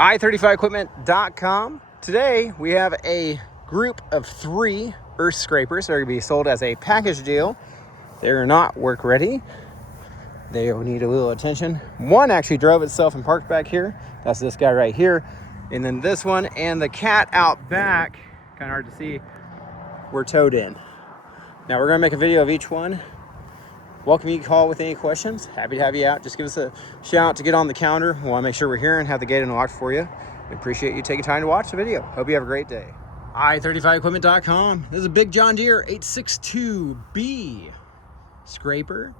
i35equipment.com. Today we have a group of 3 earth scrapers that are going to be sold as a package deal. They're not work ready. They will need a little attention. One actually drove itself and parked back here. That's this guy right here. And then this one and the cat out back, kind of hard to see, were towed in. Now we're going to make a video of each one. Welcome you to call with any questions. Happy to have you out. Just give us a shout to get on the calendar. We want to make sure we're here and have the gate unlocked for you. We appreciate you taking time to watch the video. Hope you have a great day. i35equipment.com. This is a big John Deere 862B scraper.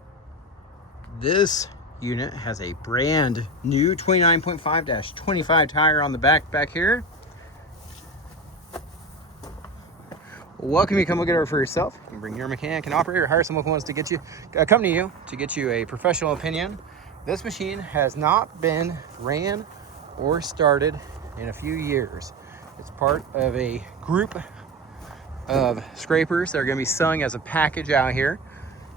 This unit has a brand new 29.5-25 tire on the back here. Welcome you to come look it over for yourself. You can bring your mechanic and operator, hire some local ones to accompany you to get you a professional opinion. This machine has not been ran or started in a few years. It's part of a group of scrapers that are going to be selling as a package out here.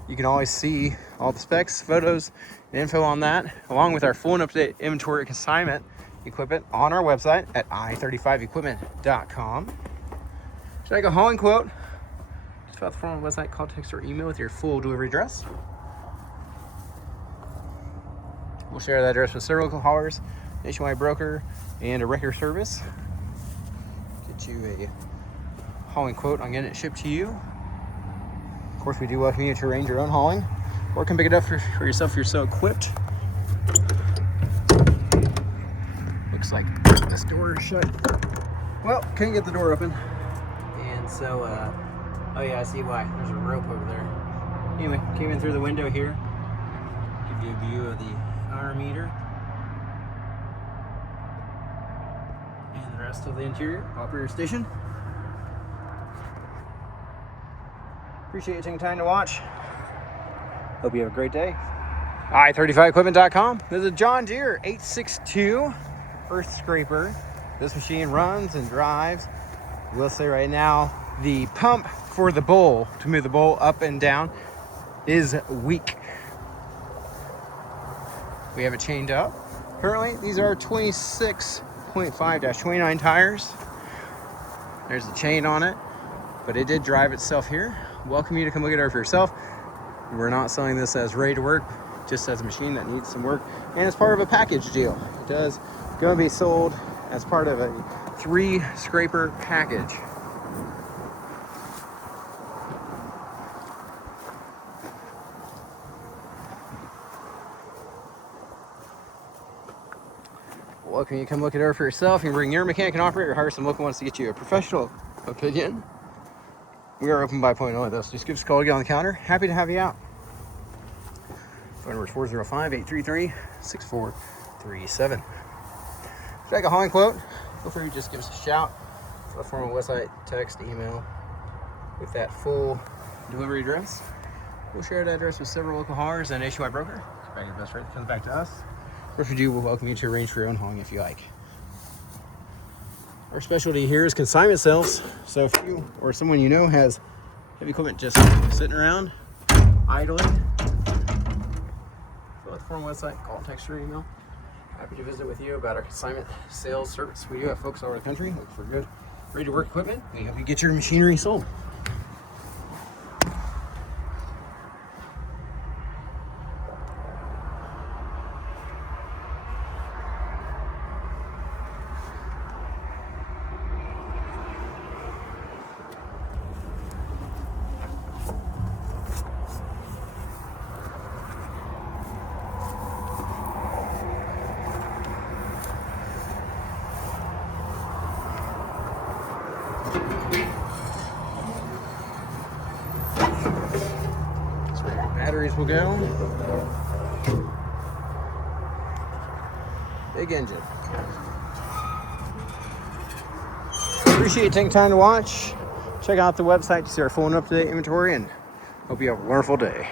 You can always see all the specs, photos, and info on that, along with our full and up-to-date inventory consignment equipment on our website at i35equipment.com. Should I go hauling quote? Just fill out the form on the website, call, text, or email with your full delivery address. We'll share that address with several local haulers, nationwide broker, and a wrecker service. Get you a hauling quote on getting it shipped to you. Of course, we do welcome you to arrange your own hauling, or can pick it up for yourself if you're so equipped. Looks like this door is shut. Well, couldn't get the door open. And so, oh yeah, I see why. There's a rope over there. Anyway, came in through the window here. Give you a view of the hour meter. And the rest of the interior, operator station. Appreciate you taking time to watch. Hope you have a great day. i35equipment.com. There's a John Deere 862 earth scraper. This machine runs and drives. I will say right now, the pump for the bowl to move the bowl up and down is weak. We have it chained up. Currently, these are 26.5-29 tires. There's the chain on it, but it did drive itself here. Welcome you to come look at it for yourself. We're not selling this as ready to work, just as a machine that needs some work, and it's part of a package deal. It does going to be sold as part of a 3 scraper package. Welcome you to come look it over for yourself. You can bring your mechanic and operator, hire some local ones to get you a professional opinion. We are open by appointment only, though, so just give us a call to get on the counter. Happy to have you out. Phone number is 405-833-6437. If you like a hauling quote, feel free to just give us a shout. Fill out the form on the website, text, email with that full delivery address. We'll share that address with several local haulers and a nationwide broker. It's back at the best rate that comes back to us. Or if you do, we'll welcome you to arrange for your own hauling if you like. Our specialty here is consignment sales. So if you or someone you know has heavy equipment just sitting around, idling, fill out the form website, call, text, or email. Happy to visit with you about our consignment sales service. We do have folks all over the country looking for good, ready to work equipment. We help you get your machinery sold. Batteries will go. Big engine. Appreciate you taking time to watch. Check out the website to see our full and up-to-date inventory, and hope you have a wonderful day.